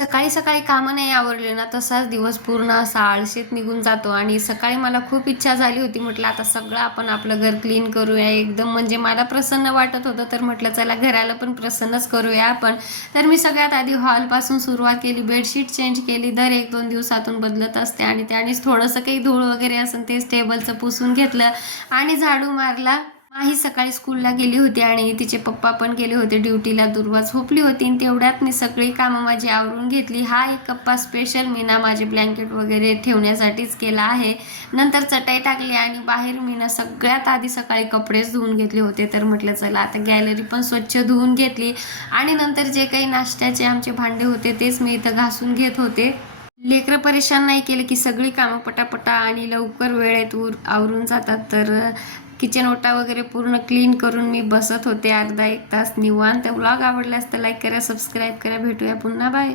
सकाळी सकाळी कामं नाही आवरले ना, तसाच दिवस पूर्ण असा आळसेत निघून जातो. आणि सकाळी मला खूप इच्छा झाली होती, म्हटलं आता सगळं आपण आपलं घर क्लीन करूया एकदम. म्हणजे मला प्रसन्न वाटत होतं, तर म्हटलं चला घराला पण प्रसन्नच करूया आपण. तर मी सगळ्यात आधी हॉलपासून सुरुवात केली. बेडशीट चेंज केली, दर 1-2 दिवसातून बदलत असते. आणि त्यानेच थोडंसं काही धूळ वगैरे असेल तेच टेबलचं पुसून घेतलं आणि झाडू मारला. माही सकाळी स्कूलला गेली होती आणि तिचे पप्पा पण गेले होते ड्युटीला. दुर्वा झोपली होती आणि तेवढ्यात मी सगळी कामं माझी आवरून घेतली. हा एक कप्पा स्पेशल मी ना माझे ब्लँकेट वगैरे ठेवण्यासाठीच केला आहे. नंतर चटई टाकली आणि बाहेर मी ना सगळ्यात आधी सकाळी कपडेच धुवून घेतले होते. तर म्हटलं चला आता गॅलरी पण स्वच्छ धुवून घेतली आणि नंतर जे काही नाश्त्याचे आमचे भांडे होते तेच मी इथं घासून घेत होते. लेकरं परेशान नाही केलं की सगळी कामं पटापटा आणि लवकर वेळेत आवरून जातात. तर किचन ओटा वगैरे पूर्ण क्लीन करून मी बसत होते अर्धा 1 तास निवांत. व्लॉग आवडल्यास तर लाईक करा, सबस्क्राईब करा. भेटूया पुन्हा, बाय.